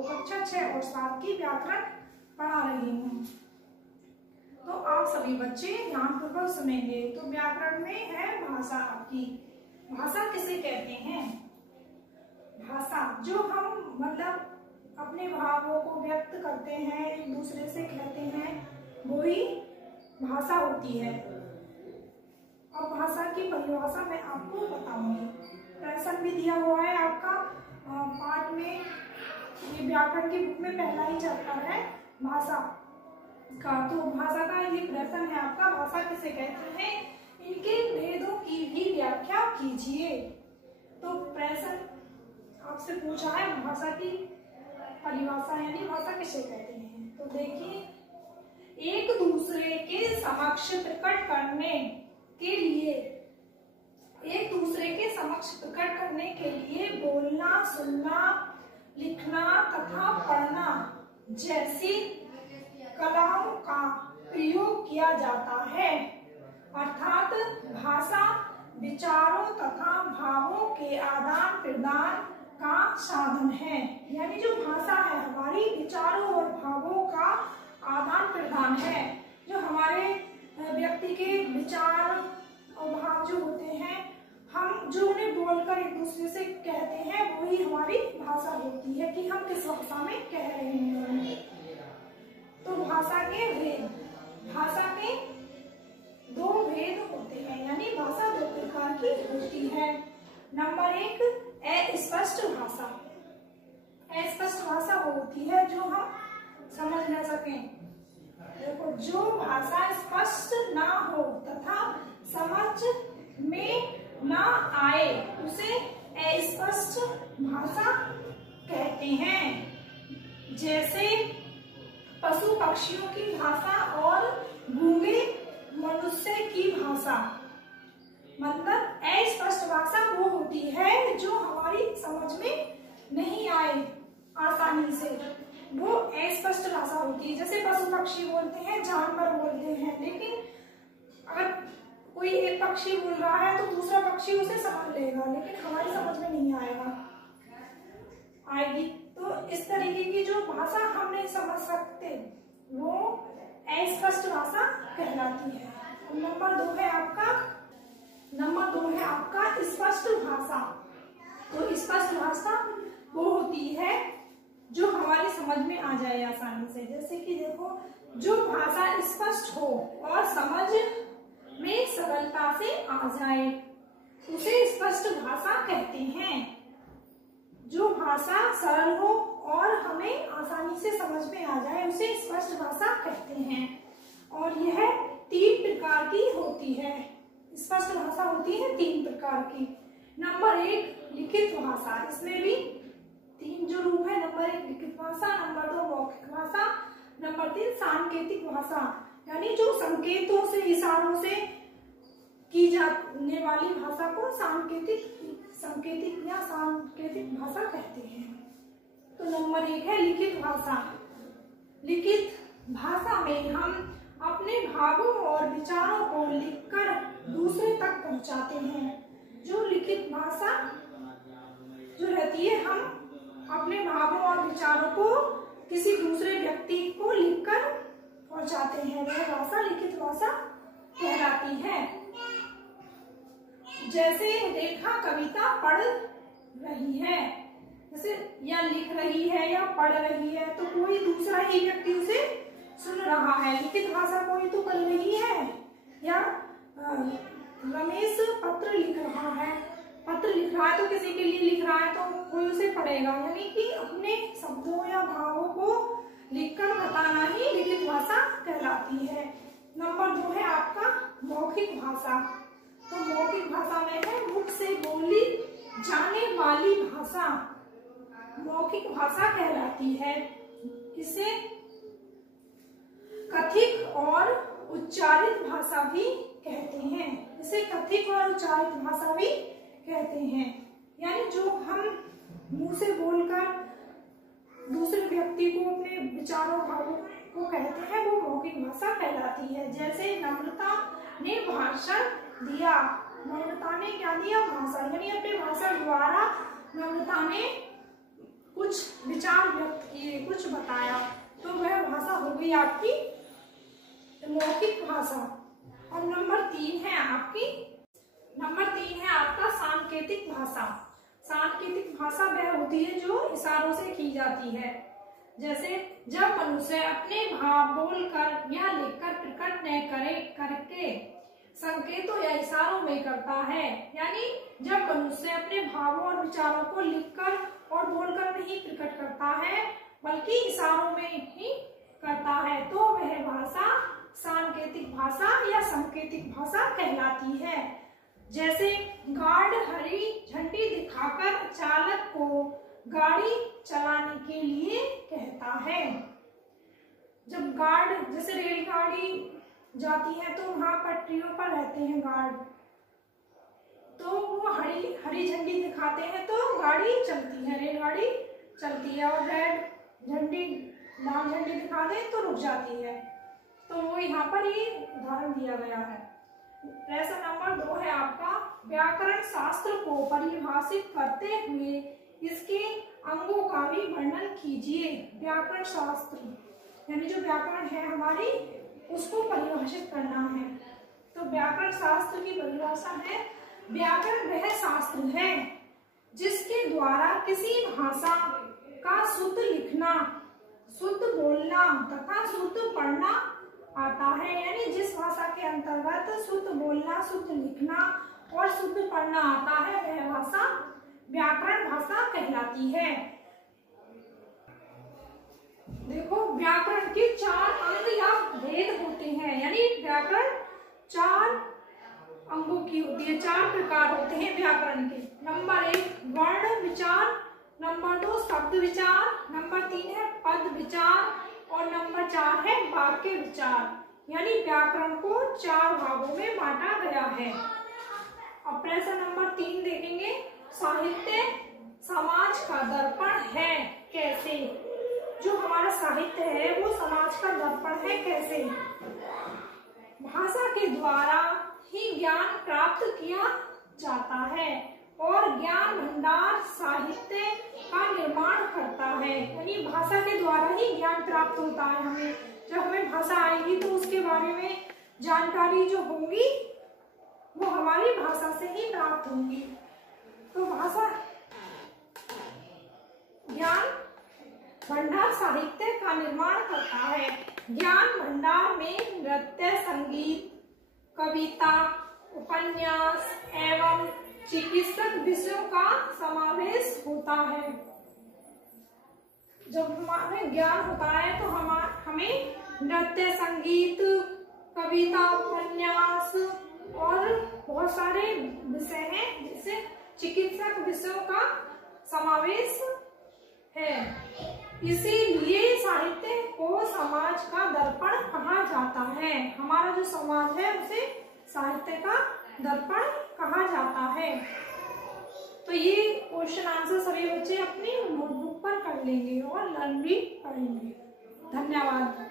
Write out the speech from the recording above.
आपको कक्षा 6 और 7 की व्याकरण पढ़ा रही हूँ। तो आप सभी बच्चे ध्यानपूर्वक सुनेंगे। तो व्याकरण में है भाषा आपकी। भाषा किसे कहते हैं? भाषा जो हम मतलब अपने भावों को व्यक्त करते हैं, एक दूसरे से कहते हैं, वही भाषा होती है। और भाषा की परिभाषा मैं आपको बताऊंगी। प्रश्न भी दिया हुआ है आपका पाठ में, ये व्याकरण की बुक में पहला ही चैप्टर है भाषा का। तो भाषा का ये प्रश्न है आपका, भाषा किसे कहते हैं, इनके भेदों की भी व्याख्या कीजिए। तो प्रश्न आपसे पूछा है भाषा की परिभाषा यानी भाषा किसे कहते हैं। तो देखिए, एक दूसरे के समक्ष प्रकट करने के लिए, एक दूसरे के समक्ष प्रकट करने के लिए बोलना, सुनना, लिखना तथा पढ़ना जैसी कलाओं का प्रयोग किया जाता है। अर्थात भाषा विचारों तथा भावों के आदान प्रदान का साधन है। यानी जो भाषा है हमारी विचारों और भावों का आदान प्रदान है। जो हमारे व्यक्ति के विचार और भाव जो होते हैं, हम जो उन्हें बोलकर एक दूसरे से कहते हैं, वही हमारी भाषा होती है कि हम किस भाषा में कह रहे हैं। तो भाषा के भेद, भाषा के दो भेद होते हैं, यानी भाषा दो प्रकार की होती है। नंबर 1, अस्पष्ट भाषा। अस्पष्ट भाषा वो होती है जो हम समझ न सकें। देखो, जो भाषा स्पष्ट ना हो तथा समझ में ना आए उसे अस्पष्ट भाषा कहते हैं। जैसे पशु पक्षियों की भाषा और गूंगे मनुष्य की भाषा। मतलब अस्पष्ट भाषा वो होती है जो हमारी समझ में नहीं आए आसानी से, वो अस्पष्ट भाषा होती है। जैसे पशु पक्षी बोलते हैं, जानवर बोलते हैं, लेकिन अगर कोई एक पक्षी बोल रहा है तो दूसरा पक्षी उसे समझ लेगा, लेकिन हमारी समझ में नहीं आएगी। तो इस तरीके की जो भाषा हम नहीं समझ सकते वो अस्पष्ट भाषा कहलाती है। नंबर 2 है आपका स्पष्ट भाषा। तो स्पष्ट भाषा वो होती है जो हमारी समझ में आ जाए आसानी से। जैसे कि देखो, जो भाषा स्पष्ट हो और समझ में सरलता से आ जाए उसे स्पष्ट भाषा कहते हैं। जो भाषा सरल हो और हमें आसानी से समझ में आ जाए उसे स्पष्ट भाषा कहते हैं। और यह 3 प्रकार की होती है। स्पष्ट भाषा होती है 3 प्रकार की। नंबर 1 लिखित भाषा। इसमें भी 3 जो रूप है, नंबर 1 लिखित भाषा, नंबर 2 मौखिक भाषा, नंबर 3 सांकेतिक भाषा। यानी जो संकेतों से, इशारों से की जाने वाली भाषा को सांकेतिक या सांकेतिक भाषा कहते हैं। तो नंबर 1 है लिखित भाषा। लिखित भाषा में हम अपने भावों और विचारों को लिखकर दूसरे तक पहुंचाते हैं। जो लिखित भाषा जो रहती है, हम अपने भावों और विचारों को किसी दूसरे व्यक्ति को लिखकर पहुंचाते हैं, वह भाषा लिखित भाषा कहलाती है। जैसे रेखा कविता पढ़ रही है, जैसे या लिख रही है या पढ़ रही है, तो कोई दूसरा ही व्यक्ति उसे सुन रहा है। लिखित भाषा कोई तो कर रही है। या रमेश पत्र लिख रहा है, तो किसी के लिए लिख रहा है तो कोई उसे पढ़ेगा। यानी कि अपने शब्दों या भावों को लिखकर बताना ही लिखित भाषा कहलाती है। नंबर 2 है आपका मौखिक भाषा। तो मौखिक भाषा में है मुख से बोली जाने वाली भाषा मौखिक भाषा कहलाती है। इसे कथित और उच्चारित भाषा भी कहते हैं। इसे कथित और उच्चारित भाषा भी कहते हैं। यानी जो हम मुंह से बोलकर दूसरे व्यक्ति को अपने विचारों भावों को कहते हैं, वो मौखिक भाषा कहलाती है। जैसे नम्रता ने भाषण दिया। नम्रता ने क्या दिया? भाषण। यानी अपने भाषण द्वारा नम्रता ने कुछ विचार विचार व्यक्त किए, कुछ बताया, तो वह भाषा हो गई आपकी मौखिक भाषा। और नंबर 3 है आपका सांकेतिक भाषा। सांकेतिक भाषा वह होती है जो इशारों से की जाती है। जैसे जब मनुष्य अपने भाव बोलकर या लिखकर प्रकट न करके संकेतों या इशारों में करता है, यानी जब मनुष्य अपने भावों और विचारों को लिखकर और बोलकर नहीं प्रकट करता है बल्कि इशारों में ही करता है, तो वह भाषा सांकेतिक भाषा या संकेतिक भाषा कहलाती है। जैसे गार्ड हरी झंडी दिखाकर चालक को गाड़ी चलाने के लिए कहता है। जब गार्ड, जैसे रेलगाड़ी जाती है तो वहां पटरियों पर रहते हैं गार्ड, तो वो हरी झंडी दिखाते हैं तो गाड़ी चलती है, रेलगाड़ी चलती है। और रेड झंडी, लाल झंडी दिखा दे तो रुक जाती है। तो वो यहाँ पर ये उदाहरण दिया गया है। प्रश्न नंबर 2 है आपका, व्याकरण शास्त्र को परिभाषित करते हुए इसके अंगों का भी वर्णन कीजिए। व्याकरण शास्त्र यानी जो व्याकरण है हमारी, उसको परिभाषित करना है। तो व्याकरण शास्त्र की परिभाषा है, व्याकरण वह शास्त्र है जिसके द्वारा किसी भाषा का शुद्ध लिखना, शुद्ध बोलना तथा शुद्ध पढ़ना आता है। यानी जिस भाषा के अंतर्गत शुद्ध बोलना, शुद्ध लिखना और शुद्ध पढ़ना आता है वह भाषा व्याकरण भाषा कहलाती है। देखो, व्याकरण के 4 अंग या भेद होते हैं, यानी व्याकरण 4 अंगों की होती है, 4 प्रकार होते हैं व्याकरण के। नंबर 1 वर्ण विचार, नंबर 2 शब्द विचार, नंबर 3 है पद विचार और नंबर 4 है वाक्य विचार। यानी व्याकरण को 4 भागों में बांटा गया है। अब प्रश्न नंबर 3 देखेंगे, साहित्य समाज का दर्पण है कैसे? जो हमारा साहित्य है वो समाज का दर्पण है कैसे? भाषा के द्वारा ही ज्ञान प्राप्त किया जाता है और ज्ञान भंडार साहित्य का निर्माण करता है। यानी भाषा के द्वारा ही ज्ञान प्राप्त होता है हमें। जब हमें भाषा आएगी तो उसके बारे में जानकारी जो होगी वो हमारी भाषा से ही प्राप्त होगी। तो भाषा ज्ञान भंडार साहित्य का निर्माण करता है। ज्ञान भंडार में नृत्य, संगीत, कविता, उपन्यास एवं चिकित्सक विषयों का समावेश होता है। जब हमें ज्ञान होता है तो हमें नृत्य, संगीत, कविता, उपन्यास और बहुत सारे विषय हैं जिससे चिकित्सक विषयों का समावेश है। इसीलिए साहित्य को समाज का दर्पण कहा जाता है। हमारा जो समाज है उसे साहित्य का दर्पण कहा जाता है। तो ये क्वेश्चन आंसर सभी बच्चे अपनी नोटबुक पर कर लेंगे और लर्न भी करेंगे। धन्यवाद।